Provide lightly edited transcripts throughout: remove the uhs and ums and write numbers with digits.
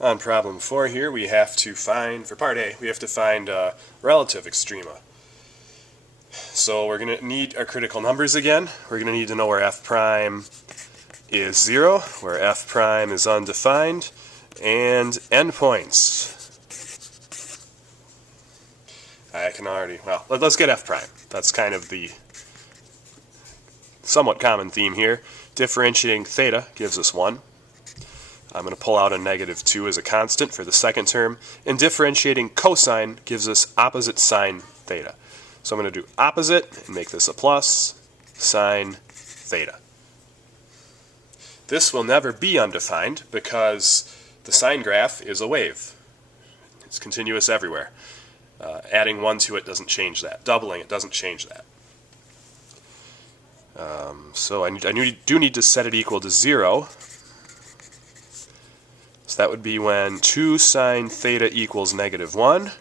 On problem 4 here, we have to find, for part A, we have to find relative extrema. So we're going to need our critical numbers again. We're going to need to know where f prime is 0, where f prime is undefined, and endpoints. I can already, well, let's get f prime. That's kind of the somewhat common theme here. Differentiating theta gives us 1. I'm going to pull out a -2 as a constant for the second term, and differentiating cosine gives us opposite sine theta. So I'm going to do opposite and make this a plus, sine theta. This will never be undefined because the sine graph is a wave. It's continuous everywhere. Adding 1 to it doesn't change that. Doubling it doesn't change that. So I do need to set it equal to 0. So that would be when 2 sine theta equals -1,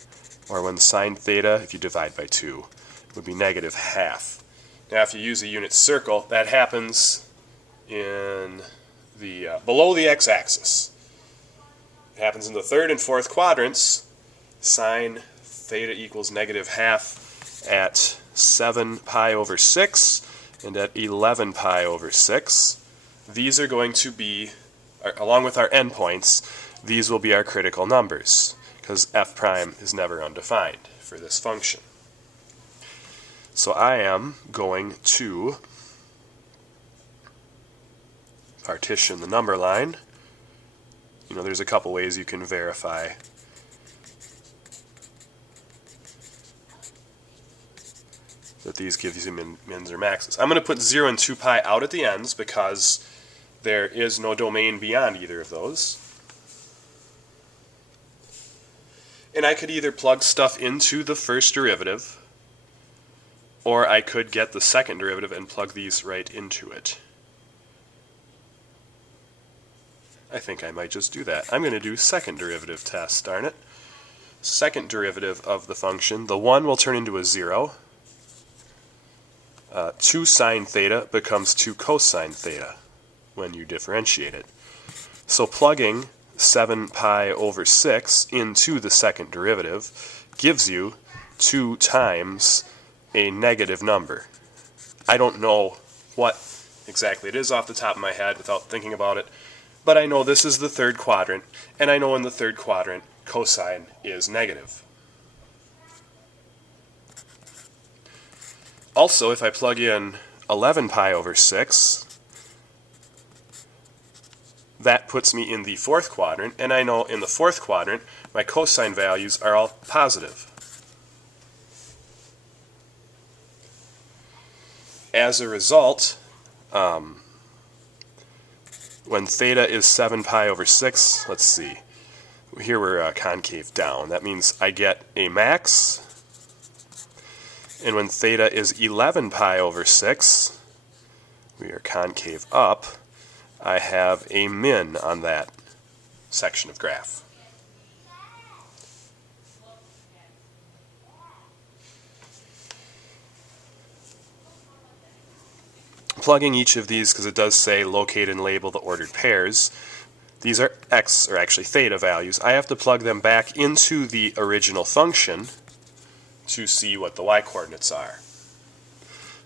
or when sine theta, if you divide by 2, would be -1/2. Now if you use a unit circle, that happens in the below the x-axis. It happens in the third and fourth quadrants. Sine theta equals -1/2 at 7 pi over 6 and at 11 pi over 6. These are going to be, along with our endpoints, these will be our critical numbers, because f prime is never undefined for this function. So I am going to partition the number line. You know, there's a couple ways you can verify that these give you mins or maxes. I'm going to put 0 and 2 pi out at the ends because there is no domain beyond either of those. And I could either plug stuff into the first derivative, or I could get the second derivative and plug these right into it. I think I might just do that. I'm going to do second derivative test, darn it. Second derivative of the function, the 1 will turn into a 0. 2 sine theta becomes 2 cosine theta when you differentiate it. So plugging 7 pi over 6 into the second derivative gives you 2 times a negative number. I don't know what exactly it is off the top of my head without thinking about it, but I know this is the third quadrant, and I know in the third quadrant cosine is negative. Also, if I plug in 11 pi over 6, that puts me in the fourth quadrant, and I know in the fourth quadrant my cosine values are all positive. As a result, when theta is 7 pi over 6, let's see, here we're concave down. That means I get a max. And when theta is 11 pi over 6, we are concave up, I have a min on that section of graph. Plugging each of these, because it does say locate and label the ordered pairs, these are x, or actually theta values. I have to plug them back into the original function to see what the y-coordinates are.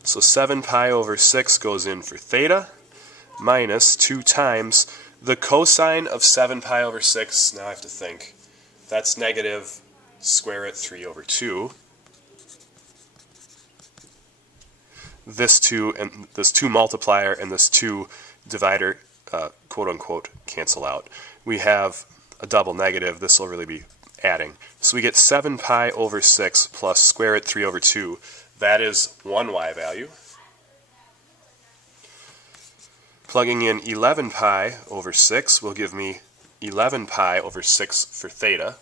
So 7 pi over 6 goes in for theta, minus 2 times the cosine of 7 pi over 6. Now I have to think. That's negative square root 3 over 2. This 2 and this 2 multiplier and this 2 divider, quote unquote, cancel out. We have a double negative. This will really be adding. So we get 7 pi over 6 plus square root 3 over 2. That is one y value. Plugging in 11 pi over 6 will give me 11 pi over 6 for theta.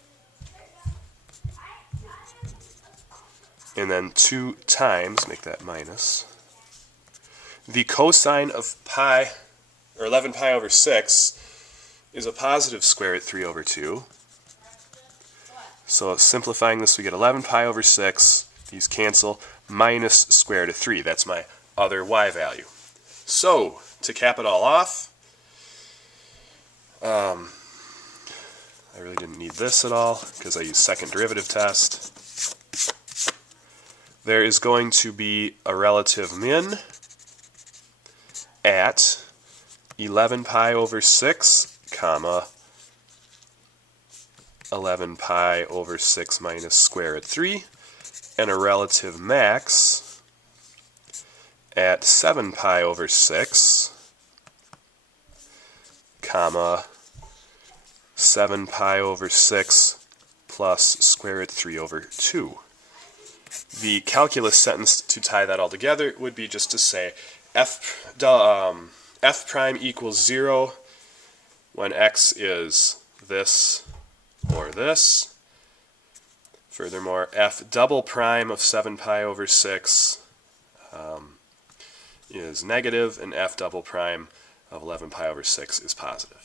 And then 2 times, make that minus, the cosine of pi, or 11 pi over 6, is a positive square root 3 over 2. So simplifying this, we get 11 pi over 6, these cancel, minus square root of 3. That's my other y value. So, to cap it all off, I really didn't need this at all because I use second derivative test. There is going to be a relative min at 11 pi over 6, comma, 11 pi over 6 minus square root 3, and a relative max at 7 pi over 6, comma, 7 pi over 6 plus square root 3 over 2. The calculus sentence to tie that all together would be just to say f prime equals 0 when x is this or this. Furthermore, f double prime of 7 pi over 6 is negative, and f double prime of 11 pi over 6 is positive.